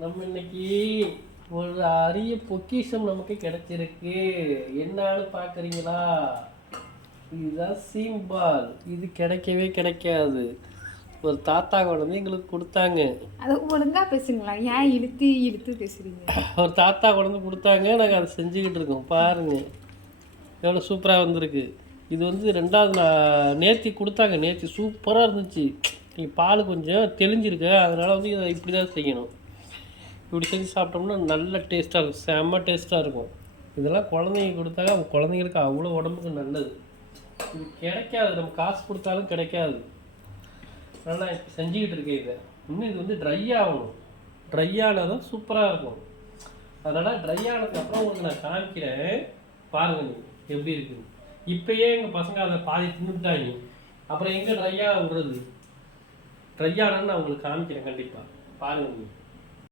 நம்ம இன்னைக்கு ஒரு அரிய பொக்கிஷம் நமக்கு கிடைச்சிருக்கு. என்னன்னு பார்க்குறீங்களா? இதுதான் சீம்பால். இது கிடைக்கவே கிடைக்காது. ஒரு தாத்தா கொண்டு எங்களுக்கு கொடுத்தாங்க. அது ஒழுங்கா பேசுங்களா? ஏன் இழுத்து இழுத்து பேசுறீங்க? ஒரு தாத்தா கொண்டு கொடுத்தாங்க. நாங்கள் அதை செஞ்சுக்கிட்டு இருக்கோம். பாருங்க எவ்வளோ சூப்பராக வந்திருக்கு. இது வந்து ரெண்டாவது நேற்று கொடுத்தாங்க. நேற்று சூப்பராக இருந்துச்சு. நீங்கள் பால் கொஞ்சம் தெளிஞ்சிருக்கு. அதனால் வந்து இதை இப்படி தான் செய்யணும். இப்படி செஞ்சு சாப்பிட்டோம்னா நல்ல டேஸ்ட்டாக இருக்கும். செம்ம டேஸ்ட்டாக இருக்கும். இதெல்லாம் குழந்தைங்க கொடுத்தாங்க. அவங்க குழந்தைங்களுக்கு அவ்வளோ உடம்புக்கு நல்லது. இது கிடைக்காது, நம்ம காசு கொடுத்தாலும் கிடைக்காது. ஆனால் நான் இப்போ செஞ்சுக்கிட்டு இருக்கேன். இதை இன்னும் இது வந்து ட்ரை ஆகணும். ட்ரை ஆனால் தான் சூப்பராக இருக்கும். அதனால் ட்ரை ஆனதுக்கப்புறம் உங்களுக்கு நான் காமிக்கிறேன். பாருங்கள் நீங்கள் எப்படி இருக்குது. இப்போயே எங்கள் பசங்க அதை பாதி தின்னுட்டாங்க. அப்புறம் எங்கே ட்ரை ஆக விடுறது? ட்ரை ஆனால் நான் உங்களுக்கு காமிக்கிறேன் கண்டிப்பாக. பாருங்கள் நீங்கள்.